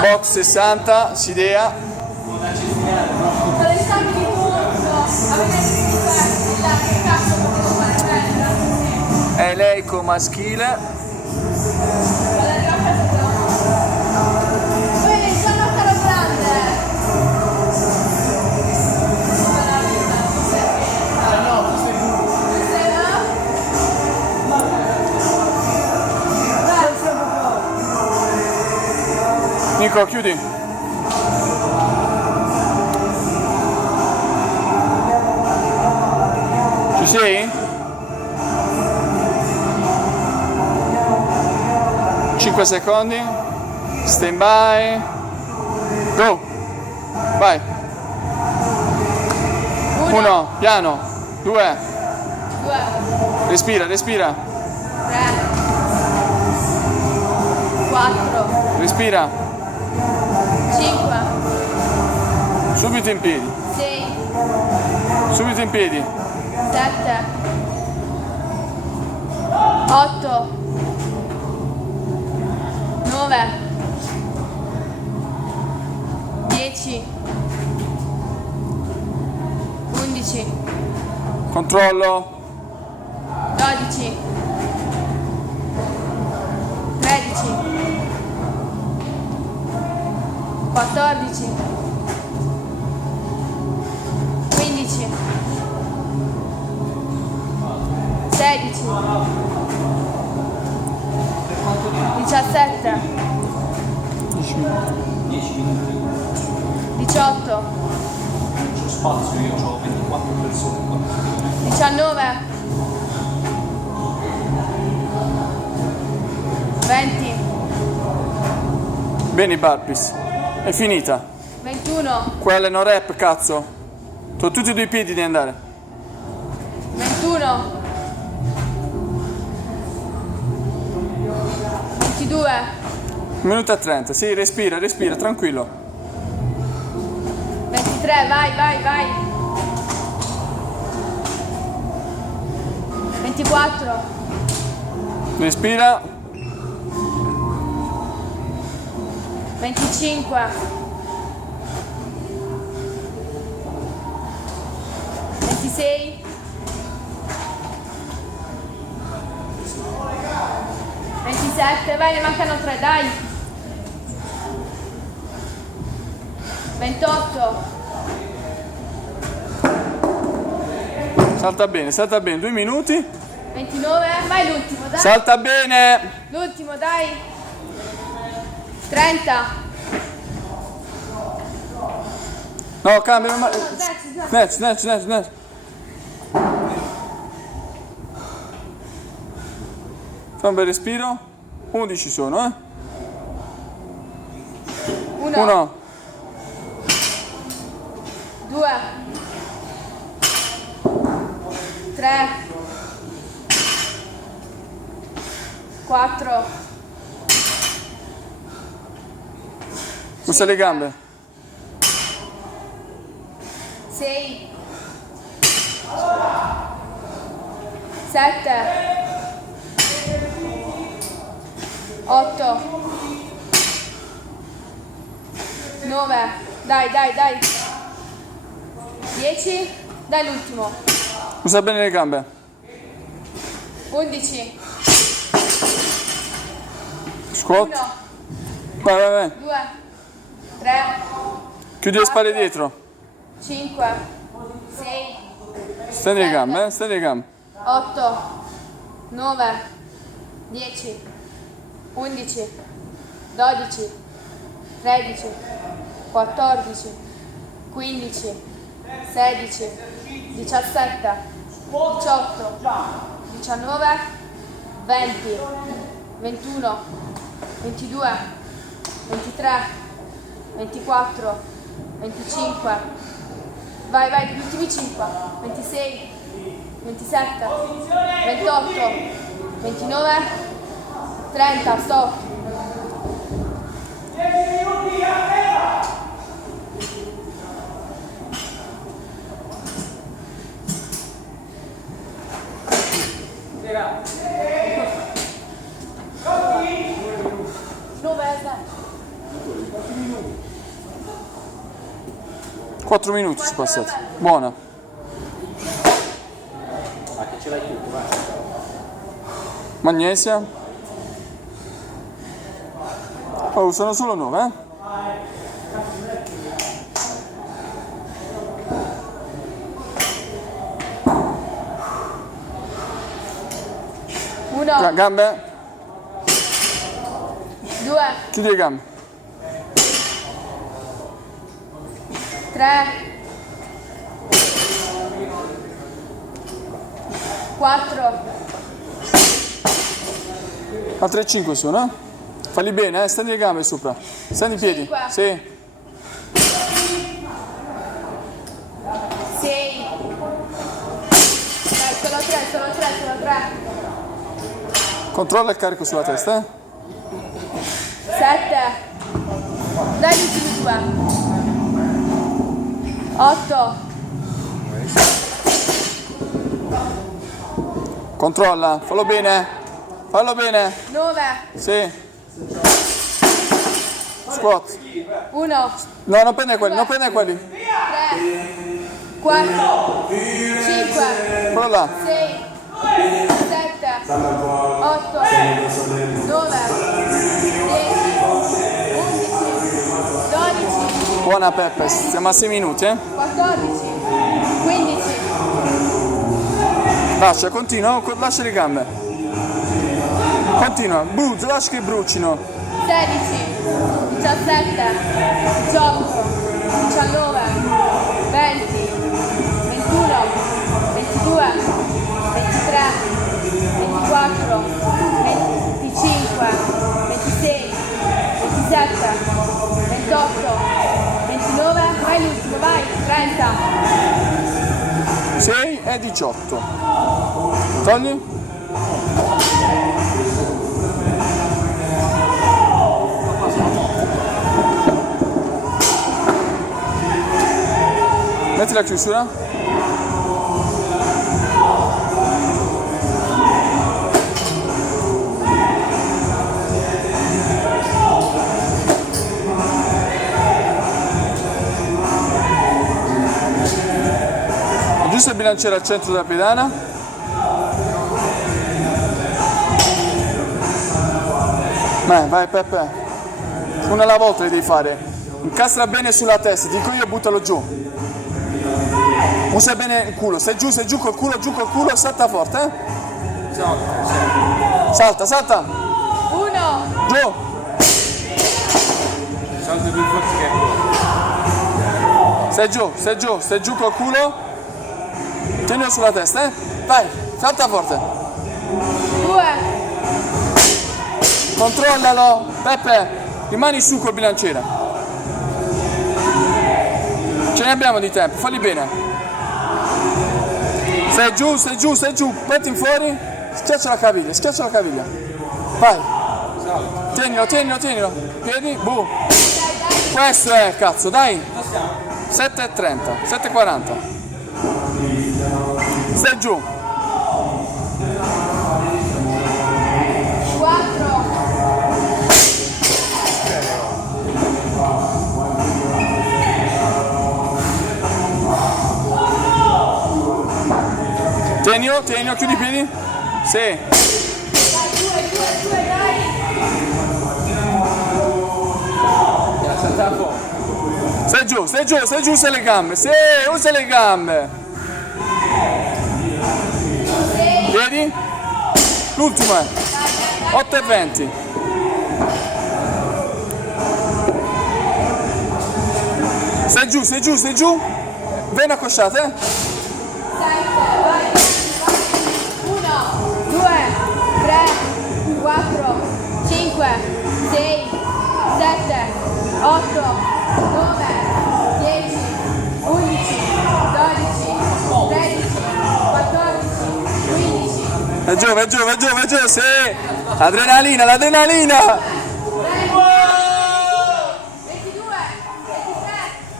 Box 60, Sidea. Eleico maschile. Nico, chiudi. Ci sei? 5 secondi. Stand by. Go. Vai. 1, piano. 2. Respira, respira. 3. 4. Respira. 5. Subito in piedi. 6. Subito in piedi. 7. 8. 9. 10. 11. Controllo. 12. 13. 14. 15. 16. 17. 18. C'è spazio, io ho 24 persone qua. 19. 20. Bene i burpees. È finita. 21. Quelle non rap, cazzo. Tu tutti e due i piedi di andare. 21. 22. 1 minuto e 30. Sì, respira, respira, tranquillo. 23, vai, vai, vai. 24. Respira. 25. 26. 27, vai, ne mancano 3, dai. 28. Salta bene, 2 minuti. 29, vai l'ultimo, dai. Salta bene. L'ultimo, dai. 30. No, cambia. Next. Next. Fa un bel respiro. 11 sono, eh. 1. 2. 3. 4. Usa le gambe. 6. 7. 8. 9. Dai. 10. Dai l'ultimo. Usa bene le gambe. 11. Squat. 1. Vai. 2. 3. Chiudi le spalle dietro. 5. 6. Stendi le gambe, stendi le gambe. 8. 9. 10. 11. 12. 13. 14. 15. 16. 17. 18. 19. 20. 21. 22. 23. 24. 25. Vai, gli ultimi 5. 26. 27. 28. 29. 30. Stop. Dove? 4 minuti ci passati. Buona. Ah, che ce l'hai tu, vai. Magnesia. Oh, sono solo 9, eh? Uno, Gambe. 2, Chiudi le gambe. 3, 4, Altre 5 sono, eh? Falli bene, stendi le gambe sopra. Stendi i piedi. 5. Sì. 6. Dai, sono 3. Controlla il carico sulla testa, eh? 7. Dai, gli ultimi 2. 8. Controlla, fallo bene. Fallo bene. 9. Sì. Squat. 1. No, non prende quelli, non prende quelli. 3. 4. 5. Quello là. 6. 7. 8. 9. 10. 11. 12. Buona Peppe, siamo a 6 minuti, eh? 14. 15. Lascia, continua, lascia le gambe. Continua, lascia che brucino. 16. 17. 18. 19. 20. 21. 22. 23. 24. 25. 26. 27. 28. 29. Vai l'ultimo, vai. 30. 6 e 18. Togli. Metti la chiusura. Giusto il bilanciere al centro della pedana. Vai Peppe. Una alla volta li devi fare. Incastra bene sulla testa, dico io, buttalo giù. Usa bene il culo, sei giù col culo, e salta forte, eh? Salta. 1. Giù. Salta più forte che Stai giù col culo. Tienilo sulla testa, eh? Vai, salta forte. 2. Controllalo. Peppe, rimani su col bilanciere. Ce ne abbiamo di tempo, falli bene. Stai giù, metti fuori, schiaccia la caviglia. Vai. Tienilo. Piedi, bu. Questo è, cazzo, dai. 7,30, 7,40. Stai giù. 4. Tienilo, chiudi i piedi. Sì. Dai, 2, dai. Stai giù, usa le gambe. Sì, usa le gambe. Vedi? L'ultimo è 8,20. Stai giù. Vena accosciata, eh? 1, 2, 3, 4, 5, 6, 7, 8, 9, 10, 11, 12, 13, 14, 15. Vai giù, sì! L'adrenalina! 22, 23,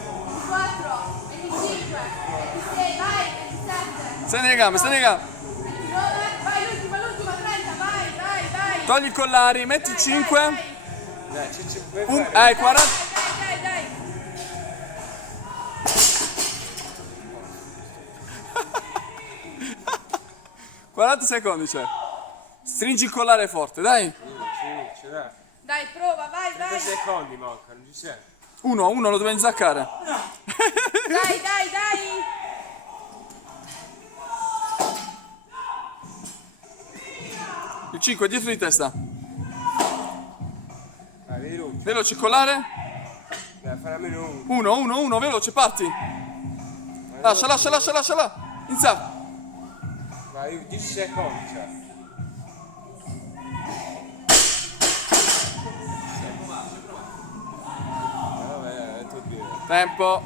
24, 25, 26, vai, 27. Stendi le gambe. 29, vai l'ultima, 30, vai. Togli i collari, metti 5. Dai, puoi fare. 40. Dai. 40 secondi c'è. Stringi il collare forte, dai. Ce l'hai. Dai, prova, vai. 30 secondi mancano, ci sei. Uno lo devi inzaccare. Dai. Il 5 dietro di testa. Vai, veloce. Veloce collare. Dai, fai almeno uno. 1, veloce, parti. Lascia. Inizia. Vai, 10 secondi, cioè. Vabbè, è tutto bene. Tempo.